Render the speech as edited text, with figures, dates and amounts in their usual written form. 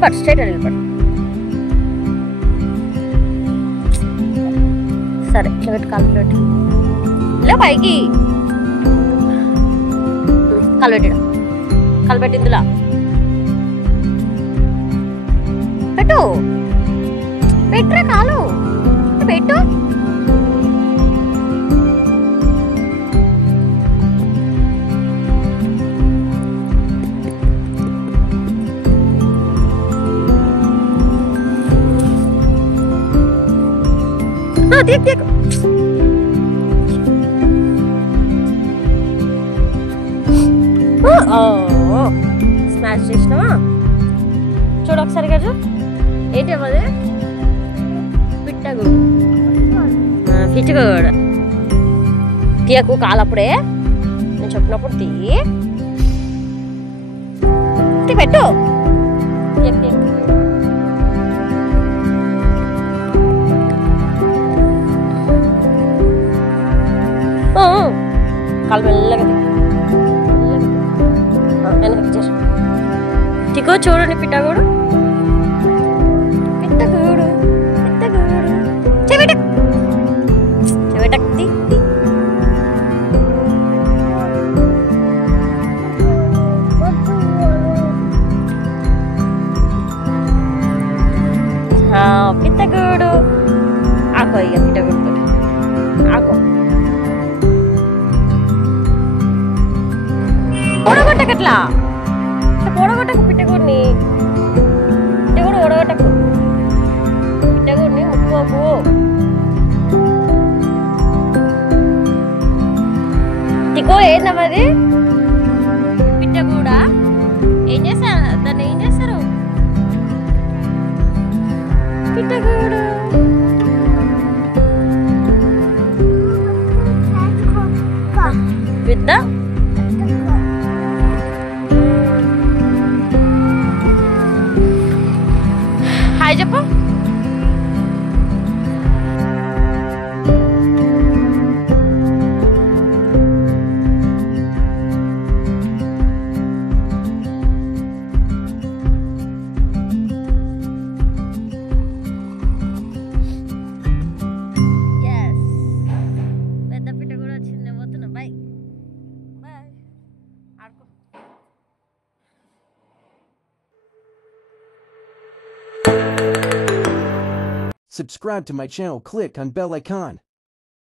వెళ్ళిపడు straight వెళ్ళిపడు. సరే ఇట్లా పెట్టి కాలు పెట్టి ఇలా పైకి కాలు పెట్టాడు. కాలు పెట్టి ఇందులో పెట్టు. పెట్టురా కాలు పెట్టు. తీక్ తీక్. స్మాష్ చేసినావా? చూడు ఒకసారి గారు. ఏంటి అవ్వదు? పిట్టగూడు. పిట్టగూడు తీయకు కాలప్పుడే, నేను చెప్పినప్పుడు తీ పెట్టు. తీయకు తీయకు. కాలు మెల్లగా వెనక్కి చేసు. తికో చూడండి పిట్టగూడు. పిట్టగూడు పిట్టగూడు. చెవిటక్ చెవిటక్ తీ. పిట్టగూడు ఆకో. ఇక పిట్టగూడుతో ఆకో. ఓడగొట్టకట్లా ఓడగొట్టకు పిట్టగూడిని. పిట్టగూడు ఓడగొట్టకు. పిట్టగూడిని ముట్టుకోకు. తికో ఏందమ్మది? పిట్టగూడా? ఏం చేస్తారు దాన్ని? ఏం చేస్తారు? పిట్టగూడు పెద్ద హాయ్ చెప్పు. పెద్ద పిట్ట కూడా వచ్చింది. పోతున్నా. Bye bye. ఆడుకో. Subscribe to my channel, click on bell icon.